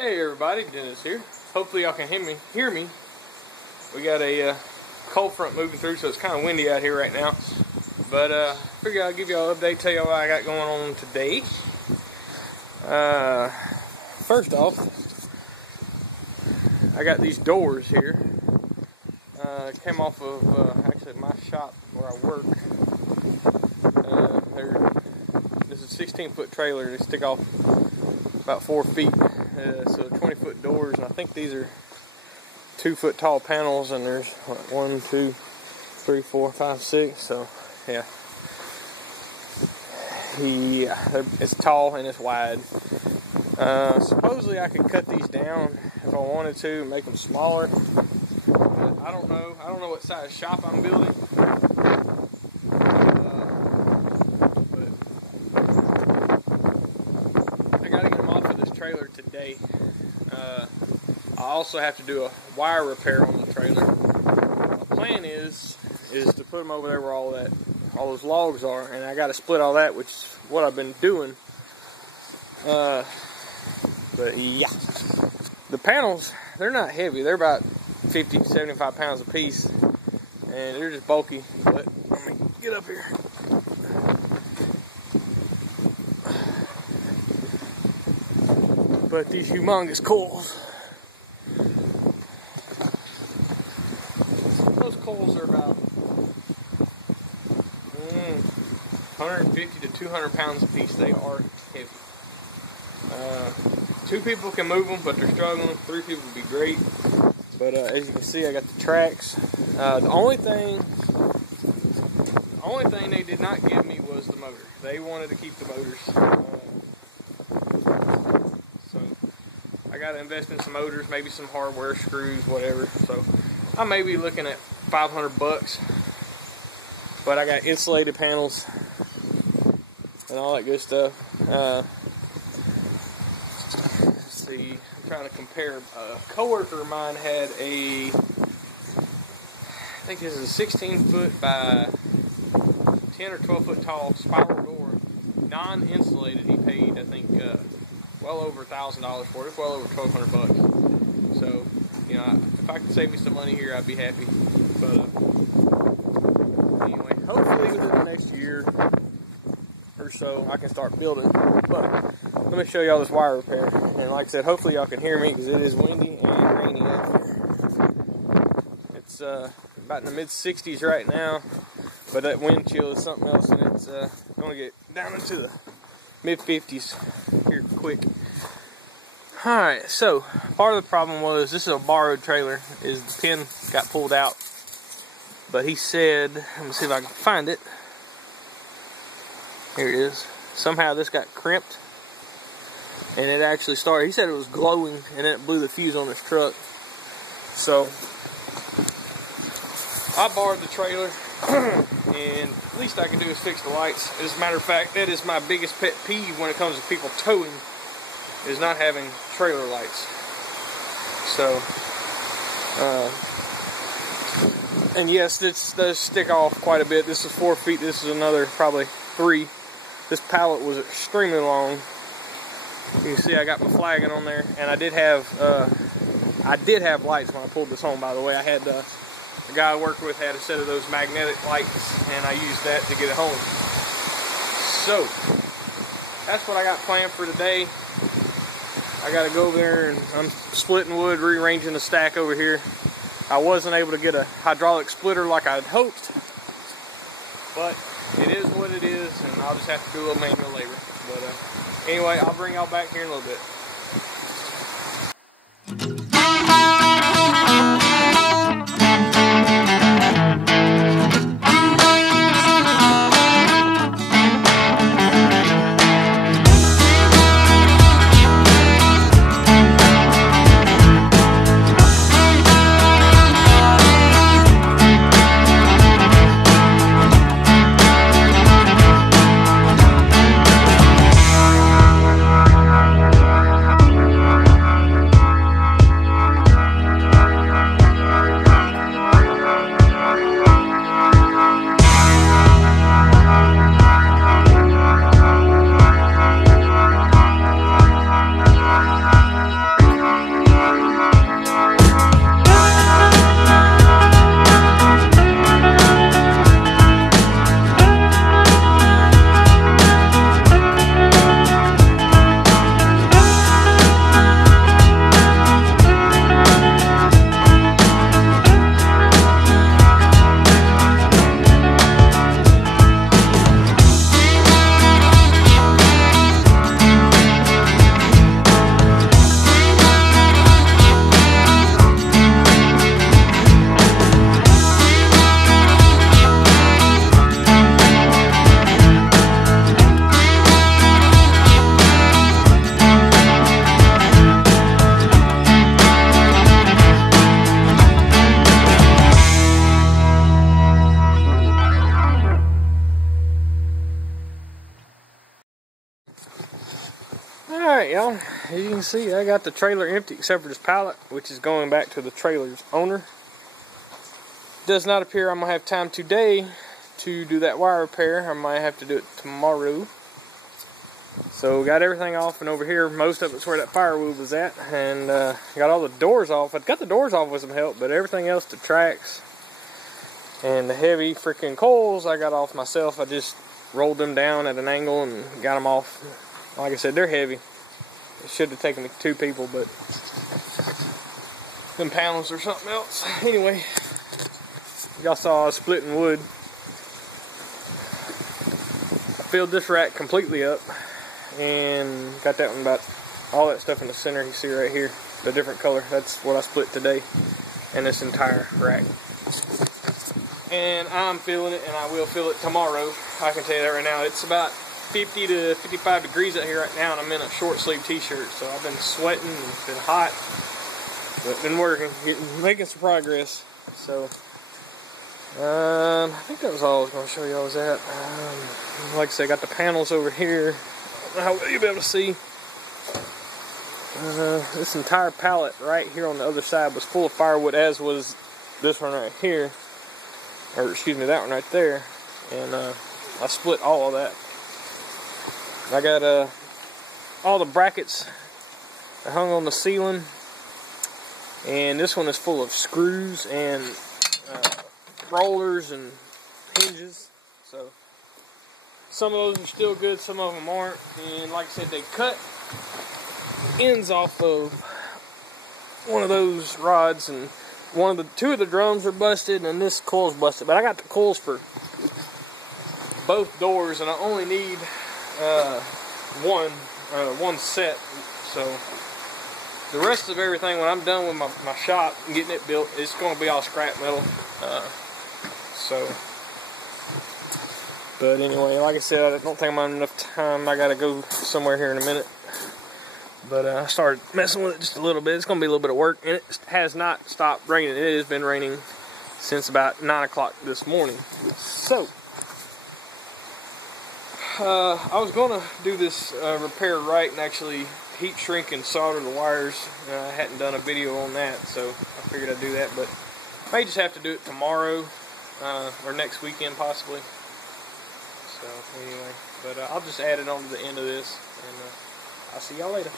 Hey everybody, Dennis here. Hopefully y'all can hear me. We got a cold front moving through, so it's kind of windy out here right now. But I figure I'll give y'all an update, tell y'all what I got going on today. First off, I got these doors here. Came off of actually my shop where I work. This is a 16-foot trailer. They stick off about 4 feet. So 20-foot doors, and I think these are 2-foot tall panels, and there's what, 1, 2, 3, 4, 5, 6. So yeah, it's tall and it's wide. Supposedly I could cut these down if I wanted to, make them smaller. But I don't know. I don't know what size shop I'm building. Trailer today. I also have to do a wire repair on the trailer. My plan is to put them over there where all those logs are, and I got to split all that, which is what I've been doing. But yeah, the panels, they're not heavy. They're about 50 to 75 pounds a piece, and they're just bulky. But let me get up here. But these humongous coils, those coils are about 150 to 200 pounds a piece. They are heavy. 2 people can move them, but they're struggling. 3 people would be great. But as you can see, I got the tracks. The only thing they did not give me was the motor. They wanted to keep the motors. I got to invest in some motors, maybe some hardware, screws, whatever. So I may be looking at $500, but I got insulated panels and all that good stuff. Let's see, I'm trying to compare. A coworker of mine had I think this is a 16-foot by 10 or 12 foot tall spiral door, non-insulated. He paid, I think, well over $1,000 for it. It's well over $1,200. So, you know, if I could save me some money here, I'd be happy. But anyway, hopefully within the next year or so, I can start building. But let me show y'all this wire repair. And like I said, hopefully y'all can hear me because it is windy and rainy out there. It's about in the mid-60s right now, but that wind chill is something else, and it's going to get down into the mid-50s here quick. Alright, so part of the problem was, this is a borrowed trailer, is the pin got pulled out. But he said, let me see if I can find it. Here it is. Somehow this got crimped, and it actually started. He said it was glowing, and then it blew the fuse on his truck. So I borrowed the trailer. And least I can do is fix the lights. As a matter of fact, that is my biggest pet peeve when it comes to people towing, is not having trailer lights. So, and yes, this does stick off quite a bit. This is 4 feet. This is another probably 3. This pallet was extremely long. You can see I got my flagging on there, and I did have lights when I pulled this home. By the way, I had the guy I worked with had a set of those magnetic lights, and I used that to get it home. So that's what I got planned for today. I got to go over there, and I'm splitting wood, rearranging the stack over here. I wasn't able to get a hydraulic splitter like I'd hoped, but it is what it is, and I'll just have to do a little manual labor. But anyway, I'll bring y'all back here in a little bit. Alright, y'all. As you can see, I got the trailer empty except for this pallet, which is going back to the trailer's owner. Does not appear I'm going to have time today to do that wire repair. I might have to do it tomorrow. So got everything off, and over here, most of it's where that firewood was at, and got all the doors off. I got the doors off with some help, but everything else, the tracks and the heavy freaking coils, I got off myself. I just rolled them down at an angle and got them off. Like I said, they're heavy. It should have taken me 2 people, but them panels or something else. Anyway, y'all saw I was splitting wood. I filled this rack completely up and got that one, about all that stuff in the center you see right here, the different color. That's what I split today, and this entire rack. And I'm filling it, and I will fill it tomorrow. I can tell you that right now. It's about 50 to 55 degrees out here right now, and I'm in a short sleeve t-shirt, so I've been sweating and it's been hot, but been working, making some progress. So I think that was all I was going to show y'all was that. Like I said, I got the panels over here. I don't know how well you'll be able to see. This entire pallet right here on the other side was full of firewood, as was this one right here, or excuse me, that one right there. And I split all of that. I got all the brackets that hung on the ceiling, and this one is full of screws and rollers and hinges. So some of those are still good, some of them aren't. And like I said, they cut ends off of one of those rods, and two of the drums are busted, and this coil's busted. But I got the coils for both doors, and I only need one set. So the rest of everything, when I'm done with my shop and getting it built, it's going to be all scrap metal. But anyway, like I said, I don't think I'm on enough time. I got to go somewhere here in a minute. But I started messing with it just a little bit. It's going to be a little bit of work, and it has not stopped raining. It has been raining since about 9 o'clock this morning. So I was going to do this repair right and actually heat shrink and solder the wires. I hadn't done a video on that, so I figured I'd do that. But I may just have to do it tomorrow or next weekend possibly. So anyway, but I'll just add it on to the end of this, and I'll see y'all later.